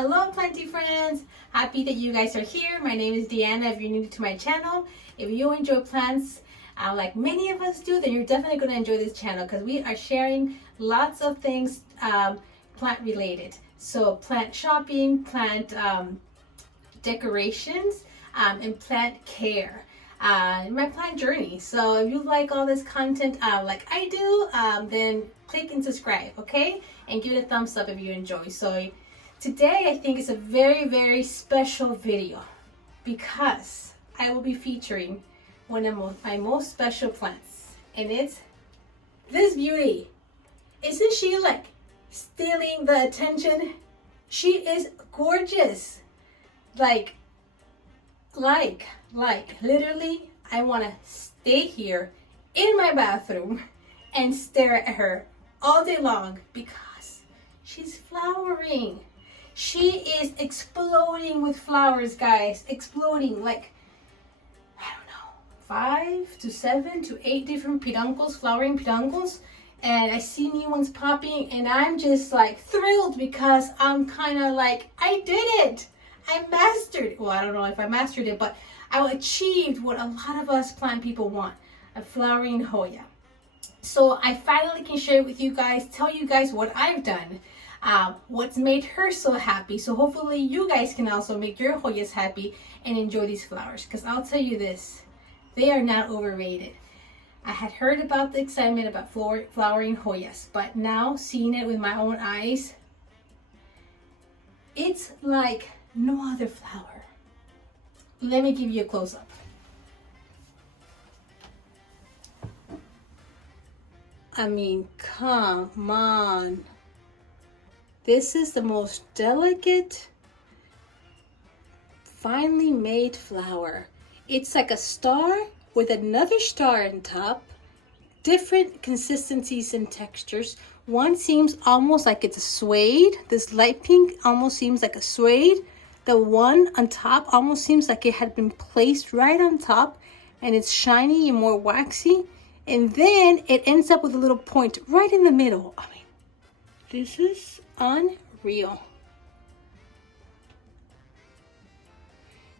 Hello planty friends, happy that you guys are here. My name is Deanna. If you're new to my channel, if you enjoy plants like many of us do, then you're definitely going to enjoy this channel because we are sharing lots of things plant related. So plant shopping, plant decorations, and plant care. My plant journey. So if you like all this content like I do, then click and subscribe, okay? And give it a thumbs up if you enjoy. So today I think is a very special video because I will be featuring one of my most special plants, and it's this beauty. Isn't she like stealing the attention? She is gorgeous. Like literally I want to stay here in my bathroom and stare at her all day long because she's flowering. She is exploding with flowers, guys. Exploding, like, I don't know, 5 to 7 to 8 different peduncles, flowering peduncles. And I see new ones popping and I'm just like thrilled because I'm kind of like, I did it. I mastered, well, I don't know if I mastered it, but I achieved what a lot of us plant people want, a flowering Hoya. So I finally can share with you guys, tell you guys what I've done, what's made her so happy. So hopefully you guys can also make your Hoyas happy and enjoy these flowers. Because I'll tell you this, they are not overrated. I had heard about the excitement about flowering Hoyas, but now seeing it with my own eyes, it's like no other flower. Let me give you a close-up. I mean, come on. This is the most delicate, finely made flower. It's like a star with another star on top, different consistencies and textures. One seems almost like it's a suede. This light pink almost seems like a suede. The one on top almost seems like it had been placed right on top, and it's shiny and more waxy. And then it ends up with a little point right in the middle. I mean, this is unreal.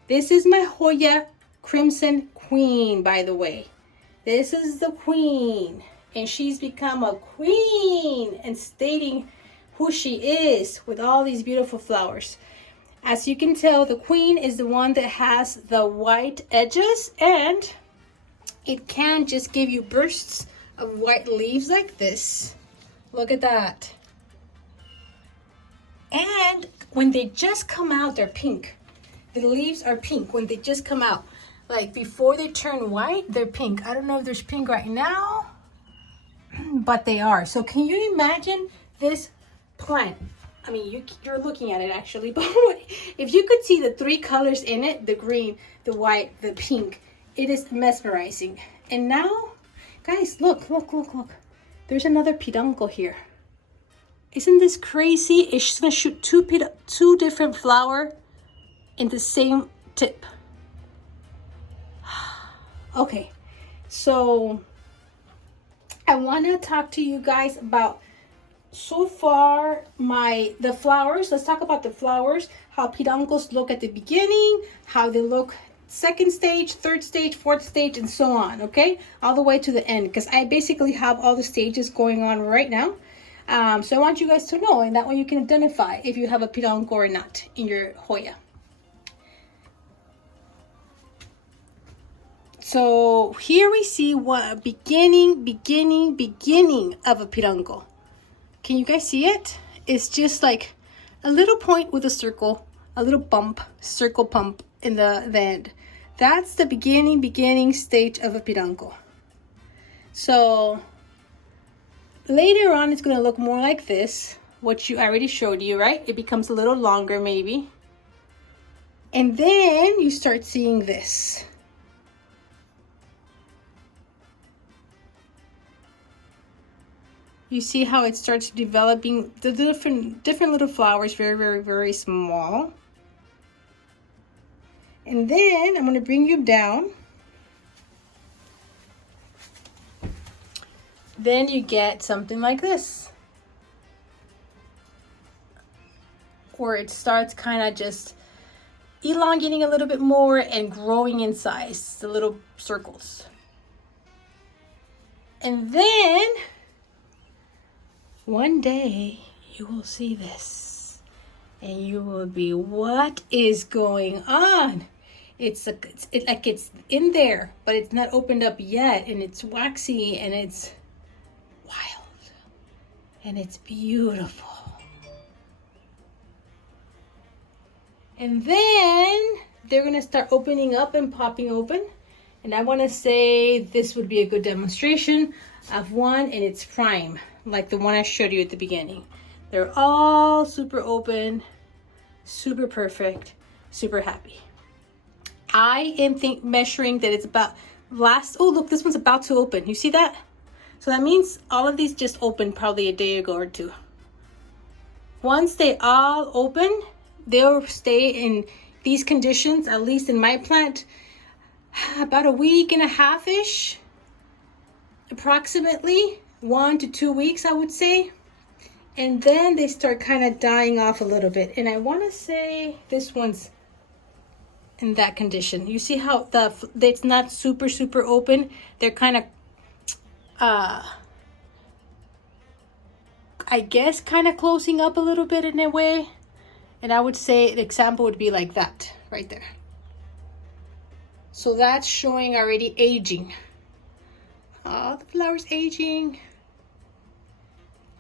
This is my Hoya Krimson Queen, by the way. This is the queen, and she's become a queen and stating who she is with all these beautiful flowers. As you can tell, the queen is the one that has the white edges, and it can just give you bursts of white leaves like this. Look at that. And when they just come out, they're pink. The leaves are pink when they just come out. Like before they turn white, they're pink. I don't know if there's pink right now, but they are. So can you imagine this plant? I mean, you're looking at it actually, but if you could see the 3 colors in it, the green, the white, the pink, it is mesmerizing. And now, guys, look. There's another peduncle here. Isn't this crazy? It's gonna shoot two different flower in the same tip. Okay, so I want to talk to you guys about so far the flowers. Let's talk about the flowers, how peduncles look at the beginning, how they look second stage, third stage, fourth stage, and so on, okay? All the way to the end, because I basically have all the stages going on right now. So I want you guys to know, and that way you can identify if you have a peduncle or not in your Hoya. So here we see what a beginning of a peduncle. Can you guys see it? It's just like a little point with a circle, a little bump, circle pump in the end. That's the beginning stage of a peduncle. So later on, it's gonna look more like this, which I already showed you, right? It becomes a little longer maybe. And then you start seeing this. You see how it starts developing the different little flowers, very small. And then I'm going to bring you down. Then you get something like this. where it starts kind of just elongating a little bit more and growing in size, the little circles. And then one day you will see this and you will be, what is going on? It's like it's in there, but it's not opened up yet, and it's waxy and it's wild and it's beautiful. And then they're gonna start opening up and popping open. And I wanna say this would be a good demonstration of one, and it's prime, like the one I showed you at the beginning. They're all super open, super perfect, super happy. I am measuring that it's about oh look, this one's about to open. You see that? So that means all of these just opened probably a day ago or two. Once they all open, they'll stay in these conditions, at least in my plant, about a week and a half-ish, approximately 1 to 2 weeks, I would say. And then they start kind of dying off a little bit. And I want to say this one's in that condition. You see how it's not super open? They're kind of, I guess, kind of closing up a little bit in a way. And I would say an example would be like that, right there. So that's showing already aging. Oh, the flower's aging.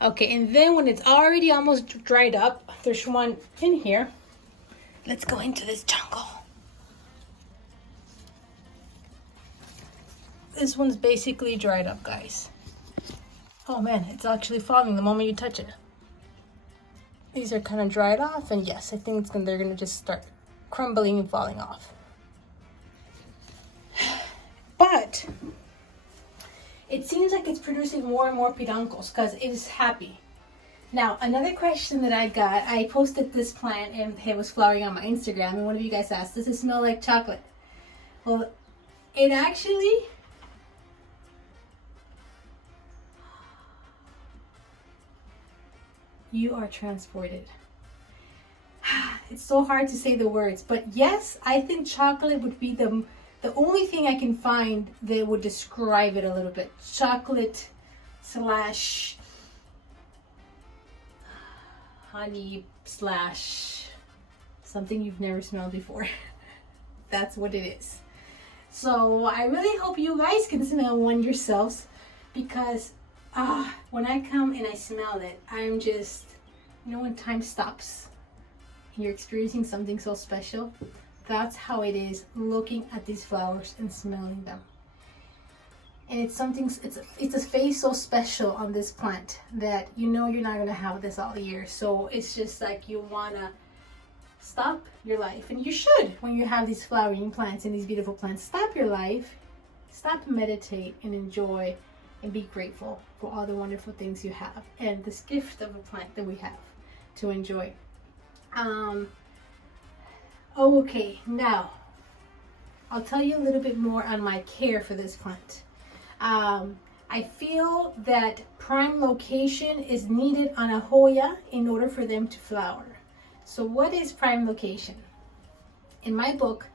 Okay, and then when it's already almost dried up, there's one in here. Let's go into this jungle. This one's basically dried up, guys. Oh man, it's actually falling the moment you touch it. These are kind of dried off, and yes, I think they're gonna just start crumbling and falling off. But it seems like it's producing more and more peduncles because it is happy. Now, another question that I got, I posted this plant and it was flowering on my Instagram, and one of you guys asked, does it smell like chocolate? Well, it actually, you are transported. It's so hard to say the words, but yes, I think chocolate would be the only thing I can find that would describe it a little bit. Chocolate slash honey slash something you've never smelled before. That's what it is. So I really hope you guys can smell one yourselves, because when I come and I smell it, I'm just, when time stops and you're experiencing something so special, that's how it is looking at these flowers and smelling them. And it's something, it's a phase so special on this plant that you're not gonna have this all year. So it's just like you wanna stop your life, and you should, when you have these flowering plants and these beautiful plants, stop your life, stop and meditate and enjoy and be grateful for all the wonderful things you have and this gift of a plant that we have to enjoy. Okay, now I'll tell you a little bit more on my care for this plant. I feel that prime location is needed on a Hoya in order for them to flower. So what is prime location? In my book,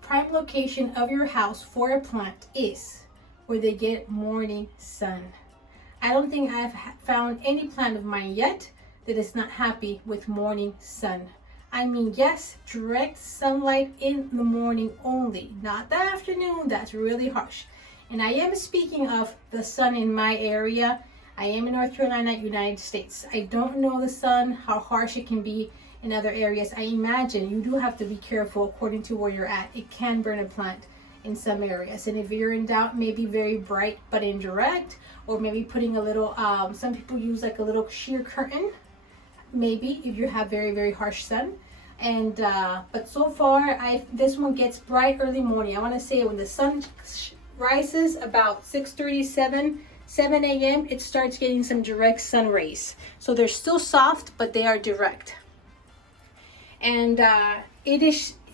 prime location of your house for a plant is where they get morning sun. I don't think I've found any plant of mine yet that is not happy with morning sun. I mean, yes, direct sunlight in the morning only, not the afternoon. That's really harsh. And I am speaking of the sun in my area. I am in North Carolina, United States. I don't know the sun, how harsh it can be in other areas. I imagine you do have to be careful according to where you're at. It can burn a plant in some areas. And if you're in doubt, maybe very bright but indirect, or maybe putting a little, some people use like a little sheer curtain, maybe if you have very, very harsh sun. And but so far, this one gets bright early morning. I want to say when the sun rises about 6:37, 7 a.m., it starts getting some direct sun rays. So they're still soft, but they are direct. And that's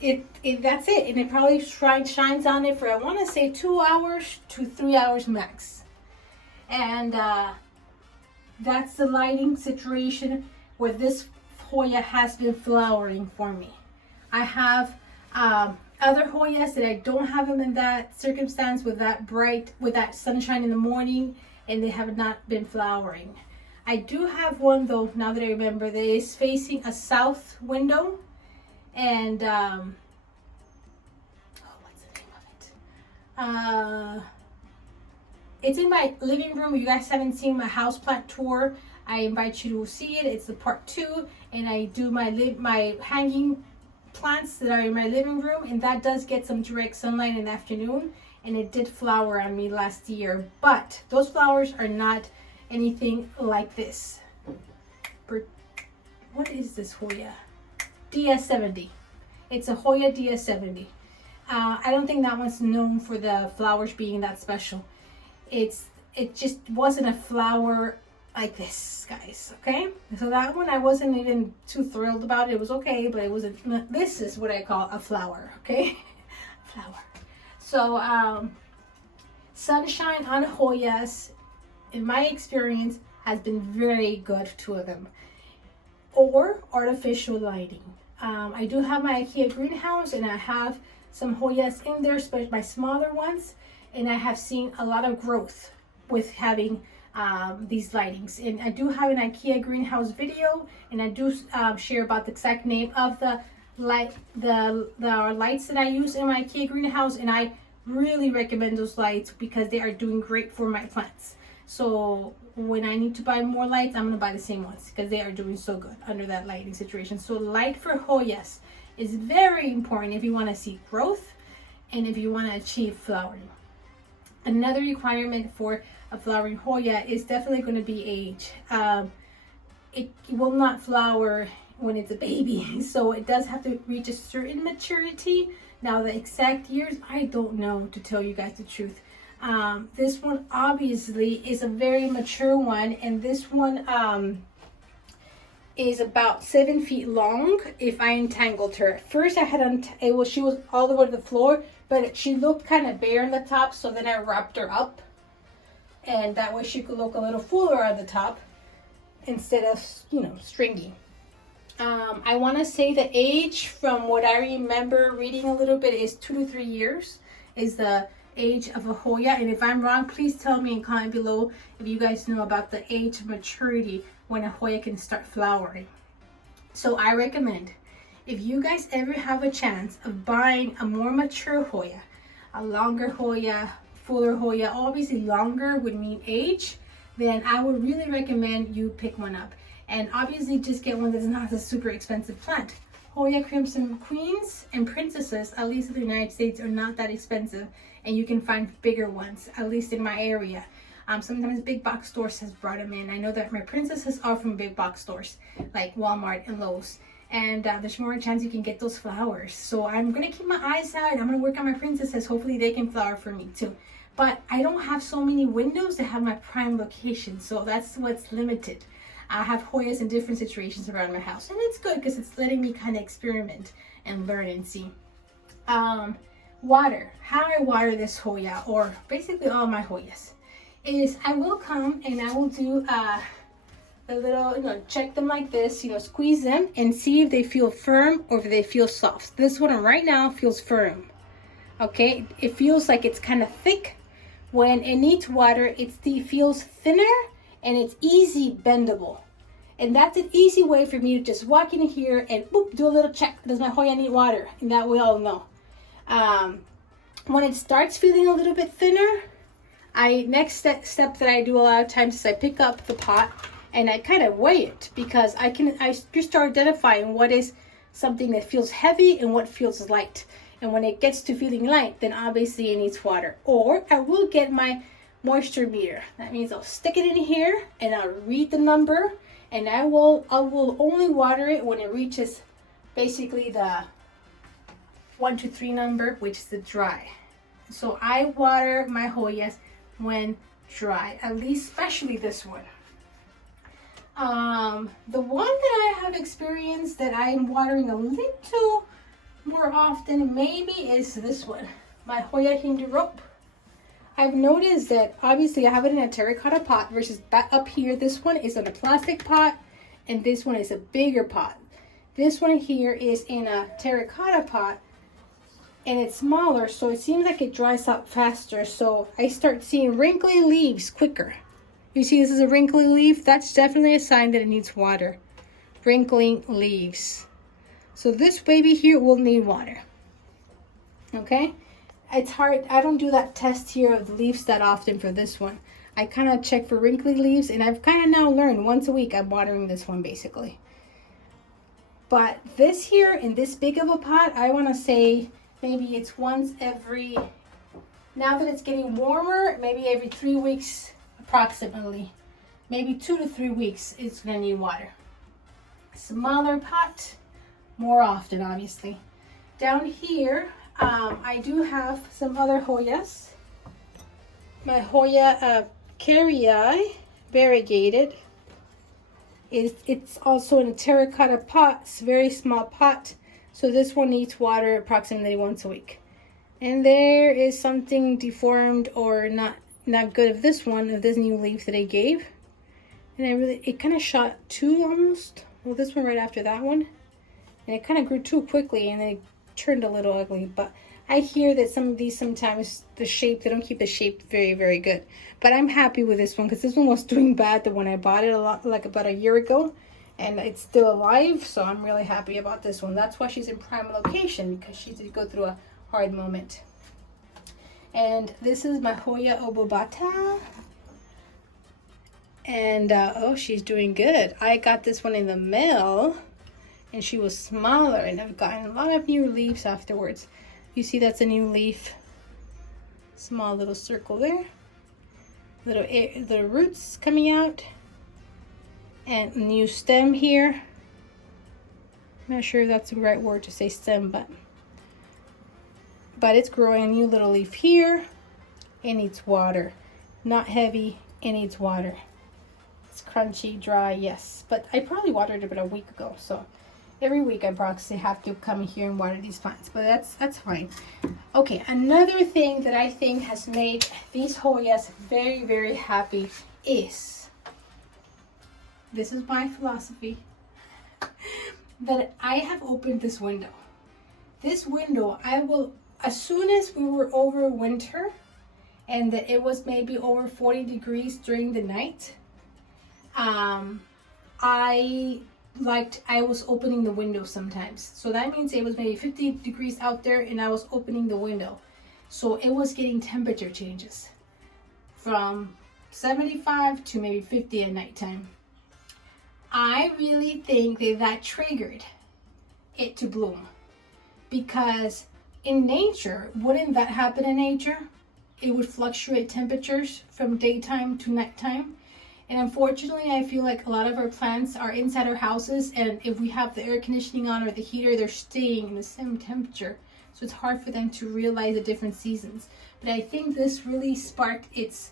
it. And it probably shines on it for, I want to say, 2 hours to 3 hours max. And that's the lighting situation where this Hoya has been flowering for me. I have other Hoyas that I don't have them in that circumstance with that bright, with that sunshine in the morning, and they have not been flowering. I do have one though, now that I remember, that is facing a south window, and what's the name of it? It's in my living room. If you guys haven't seen my houseplant tour, I invite you to see it. It's the part 2, and I do my hanging plants that are in my living room, and that does get some direct sunlight in the afternoon, and it did flower on me last year, but those flowers are not anything like this. What is this Hoya? DS70. It's a Hoya DS70. I don't think that one's known for the flowers being that special. It just wasn't a flower like this, guys. Okay, so that one I wasn't even too thrilled about. It was okay, but it wasn't. This is what I call a flower. Okay, flower. So sunshine on Hoyas, in my experience, has been very good to them. Or artificial lighting. I do have my IKEA greenhouse, and I have some Hoyas in there, especially my smaller ones, and I have seen a lot of growth with having these lightings. And I do have an IKEA greenhouse video, and I do share about the exact name of the lights that I use in my IKEA greenhouse, and I really recommend those lights because they are doing great for my plants. So when I need to buy more lights, I'm gonna buy the same ones because they are doing so good under that lighting situation. So light for Hoyas is very important if you want to see growth and if you want to achieve flowering. Another requirement for a flowering Hoya is definitely going to be age. It will not flower when it's a baby, so it does have to reach a certain maturity. Now the exact years, I don't know, to tell you guys the truth. This one obviously is a very mature one, and this one is about 7 feet long. If I entangled her, at first I had she was all the way to the floor, but she looked kind of bare on the top, so then I wrapped her up, and that way she could look a little fuller on the top instead of, you know, stringy. I want to say the age, from what I remember reading a little bit, is 2 to 3 years is the age of a Hoya. And if I'm wrong, please tell me and comment below if you guys know about the age of maturity when a Hoya can start flowering. So I recommend, if you guys ever have a chance of buying a more mature Hoya, a longer Hoya, fuller Hoya, obviously longer would mean age, then I would really recommend you pick one up. And obviously just get one that's not a super expensive plant. Hoya Krimson Queens and Princesses, at least in the United States, are not that expensive, and you can find bigger ones, at least in my area. Sometimes big box stores has brought them in. I know that my Princesses are from big box stores like Walmart and Lowe's, and there's more chance you can get those flowers. So I'm gonna keep my eyes out. I'm gonna work on my Princesses. Hopefully they can flower for me too. But I don't have so many windows to have my prime location, so that's what's limited. I have Hoyas in different situations around my house, and it's good because it's letting me kind of experiment and learn and see. Water. How I water this Hoya, or basically all my Hoyas, is I will come and I will do a little, check them like this, squeeze them and see if they feel firm or if they feel soft. This one right now feels firm. Okay, it feels like it's kind of thick. When it needs water, it feels thinner and it's easy bendable. And that's an easy way for me to just walk in here and boop, do a little check. Does my Hoya need water? And that way I'll know. When it starts feeling a little bit thinner, next step that I do a lot of times is I pick up the pot and I kind of weigh it, because I just start identifying what is something that feels heavy and what feels light. And when it gets to feeling light, then obviously it needs water. Or I will get my moisture meter. That means I'll stick it in here and I'll read the number, and I will only water it when it reaches basically the 1, 2, 3 number, which is the dry. So I water my Hoyas when dry, at least especially this one. The one that I have experienced that I'm watering a little more often maybe is this one, my Hoya Hindu rope. I've noticed that obviously I have it in a terracotta pot versus back up here. This one is in a plastic pot and this one is a bigger pot. This one here is in a terracotta pot, and it's smaller, so it seems like it dries out faster. So I start seeing wrinkly leaves quicker. You see this is a wrinkly leaf? That's definitely a sign that it needs water. Wrinkling leaves. So this baby here will need water. Okay? It's hard. I don't do that test here of the leaves that often for this one. I kind of check for wrinkly leaves, and I've kind of now learned once a week I'm watering this one basically. But this here in this big of a pot, I want to say maybe it's once every, now that it's getting warmer, maybe every 3 weeks approximately. Maybe 2 to 3 weeks it's going to need water. Smaller pot, more often obviously. Down here, I do have some other Hoyas. My Hoya Krimson variegated. It's also in a terracotta pot. It's a very small pot. So this one needs water approximately once a week. And there is something deformed or not good of this one, of this new leaf that I gave. And it kind of shot two almost. Well, this one right after that one. And it kind of grew too quickly and it turned a little ugly. But I hear that some of these sometimes the shape, they don't keep the shape very, very good. But I'm happy with this one because this one was doing bad when I bought it like about a year ago. And it's still alive, so I'm really happy about this one. That's why she's in prime location, because she did go through a hard moment. And this is my Hoya Obobata. And oh, she's doing good. I got this one in the mail, and she was smaller, and I've gotten a lot of new leaves afterwards. You see that's a new leaf. Small little circle there. Little roots coming out. And new stem here. I'm not sure if that's the right word to say stem, but it's growing. A new little leaf here. It needs water. Not heavy. It needs water. It's crunchy, dry, yes. But I probably watered it about a week ago, so every week I probably have to come here and water these plants, but that's fine. Okay, another thing that I think has made these Hoyas very, very happy is, this is my philosophy, that I have opened this window. This window, I will, as soon as we were over winter and that it was maybe over 40 degrees during the night, I was opening the window sometimes. So that means it was maybe 50 degrees out there and I was opening the window. So it was getting temperature changes from 75 to maybe 50 at nighttime. I really think that triggered it to bloom, because in nature, wouldn't that happen in nature? It would fluctuate temperatures from daytime to nighttime. And unfortunately, I feel like a lot of our plants are inside our houses, and if we have the air conditioning on or the heater, they're staying in the same temperature. So it's hard for them to realize the different seasons. But I think this really sparked its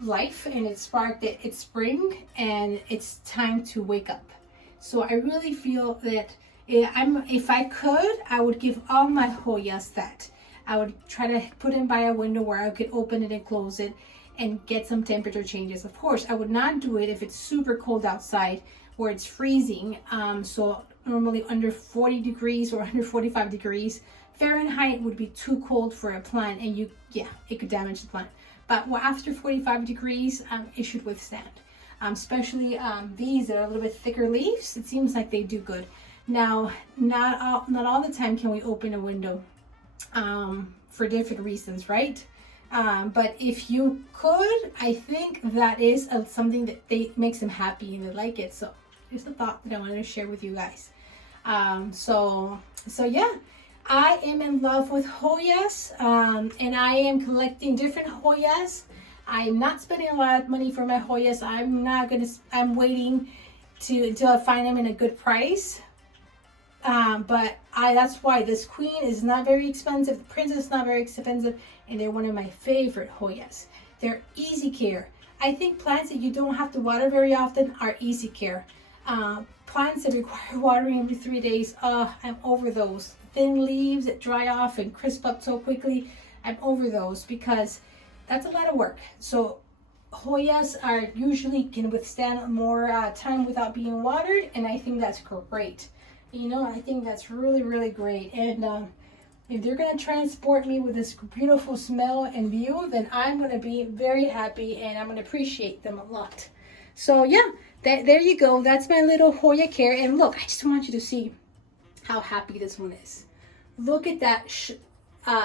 life, and it sparked that it's spring and it's time to wake up. So I really feel that if I could, I would give all my Hoyas that. I would try to put them by a window where I could open it and close it and get some temperature changes. Of course, I would not do it if it's super cold outside where it's freezing. So normally under 40 degrees or under 45 degrees Fahrenheit would be too cold for a plant, and it could damage the plant. But after 45 degrees, it should withstand. Especially these that are a little bit thicker leaves, it seems like they do good. Now, not all the time can we open a window for different reasons, right? But if you could, I think that is something that makes them happy and they like it. So here's a thought that I wanted to share with you guys. So yeah. I am in love with Hoyas, and I am collecting different Hoyas. I'm not spending a lot of money for my Hoyas. I'm waiting until I find them in a good price. But that's why this Queen is not very expensive. The Princess is not very expensive, and they're one of my favorite Hoyas. They're easy care. I think plants that you don't have to water very often are easy care. Plants that require watering every 3 days, I'm over those. Thin leaves that dry off and crisp up so quickly, I'm over those because that's a lot of work. So Hoyas usually can withstand more time without being watered, and I think that's great. You know, I think that's really, really great. And if they're going to transport me with this beautiful smell and view, then I'm going to be very happy and I'm going to appreciate them a lot. So yeah, there you go. That's my little Hoya care. And look, I just want you to see how happy this one is. Look at that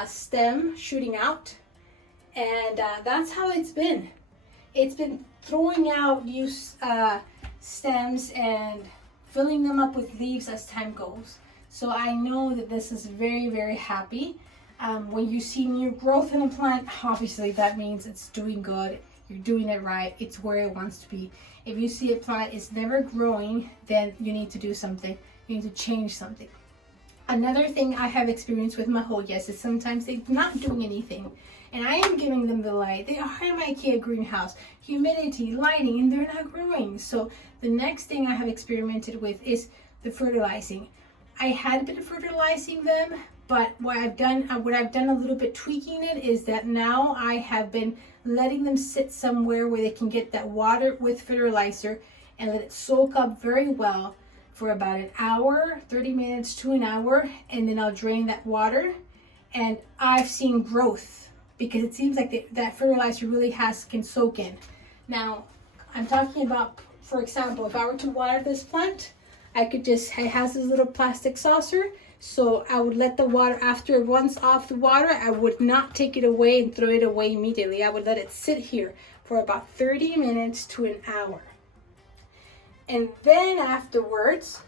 stem shooting out. And that's how it's been. It's been throwing out new stems and filling them up with leaves as time goes. So I know that this is very, very happy. When you see new growth in a plant, obviously that means it's doing good. You're doing it right. It's where it wants to be. If you see a plant is never growing, then you need to do something. You need to change something. Another thing I have experienced with my Hoyas is sometimes they're not doing anything. And I am giving them the light. They are in my IKEA greenhouse, humidity, lighting, and they're not growing. So the next thing I have experimented with is the fertilizing. I had been fertilizing them, but what I've done a little bit tweaking it is that now I have been letting them sit somewhere where they can get that water with fertilizer and let it soak up very well for about an hour, 30 minutes to an hour, and then I'll drain that water. And I've seen growth because it seems like that fertilizer really can soak in. Now, I'm talking about, for example, if I were to water this plant, it has this little plastic saucer, so I would let the water, after it runs off the water, I would not take it away and throw it away immediately. I would let it sit here for about 30 minutes to an hour. And then afterwards,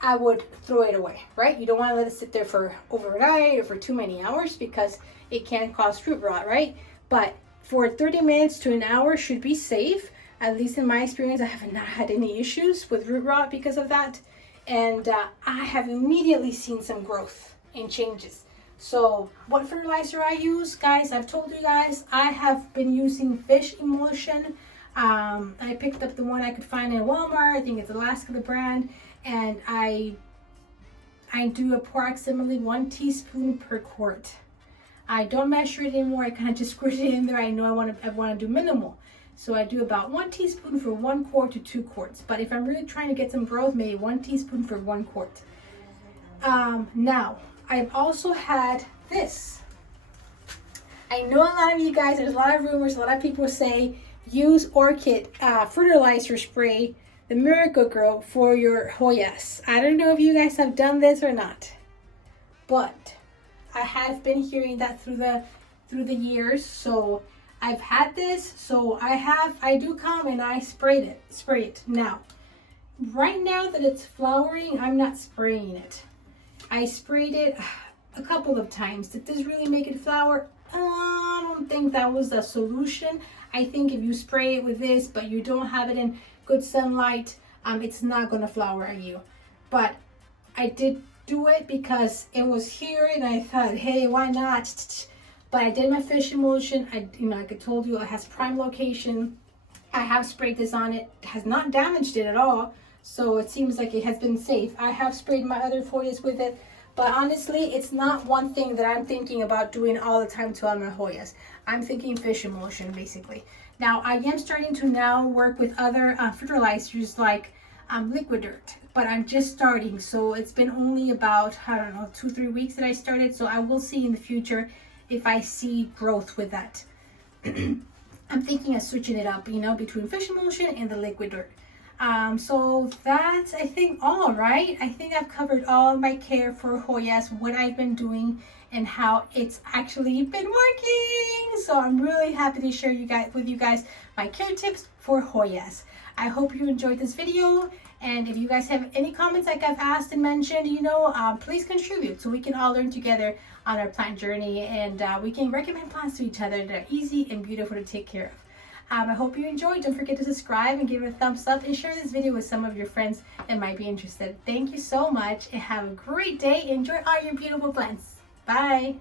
I would throw it away, right? You don't want to let it sit there for overnight or for too many hours because it can cause root rot, right? But for 30 minutes to an hour should be safe. At least in my experience, I have not had any issues with root rot because of that. And I have immediately seen some growth and changes. So what fertilizer I use, guys, I've told you guys, I have been using fish emulsion. I picked up the one I could find in Walmart. I think it's Alaska, the brand. And I do approximately 1 teaspoon per quart. I don't measure it anymore. I kind of just squirt it in there. I know I want to do minimal. So I do about 1 teaspoon for 1 quart to 2 quarts. But if I'm really trying to get some growth, maybe 1 teaspoon for 1 quart. Now, I've also had this. I know a lot of you guys, there's a lot of rumors, a lot of people say, use orchid fertilizer spray, the Miracle Grow, for your Hoyas. I don't know if you guys have done this or not, but I have been hearing that through the years. So I've had this, so I do come and I spray it. Now, right now that it's flowering, I'm not spraying it. I sprayed it a couple of times. Did this really make it flower? I don't think that was the solution. I think if you spray it with this, but you don't have it in good sunlight, it's not gonna flower at you. But I did do it because it was here and I thought, hey, why not? But I did my fish emulsion. Like I told you, it has prime location. I have sprayed this on it. It has not damaged it at all. So it seems like it has been safe. I have sprayed my other Hoyas with it. But honestly, it's not one thing that I'm thinking about doing all the time to all my Hoyas. I'm thinking fish emulsion, basically. Now, I am starting to now work with other fertilizers like liquid dirt. But I'm just starting. So it's been only about, I don't know, 2-3 weeks that I started. So I will see in the future if I see growth with that. I'm thinking of switching it up, between fish emulsion and the liquid dirt. So that's, I think, all right. I think I've covered all my care for Hoyas, what I've been doing, and how it's actually been working. So I'm really happy to share with you guys my care tips for Hoyas. I hope you enjoyed this video. And if you guys have any comments like I've asked and mentioned, please contribute so we can all learn together on our plant journey, and we can recommend plants to each other that are easy and beautiful to take care of. I hope you enjoyed. Don't forget to subscribe and give it a thumbs up and share this video with some of your friends that might be interested. Thank you so much and have a great day. Enjoy all your beautiful plants. Bye.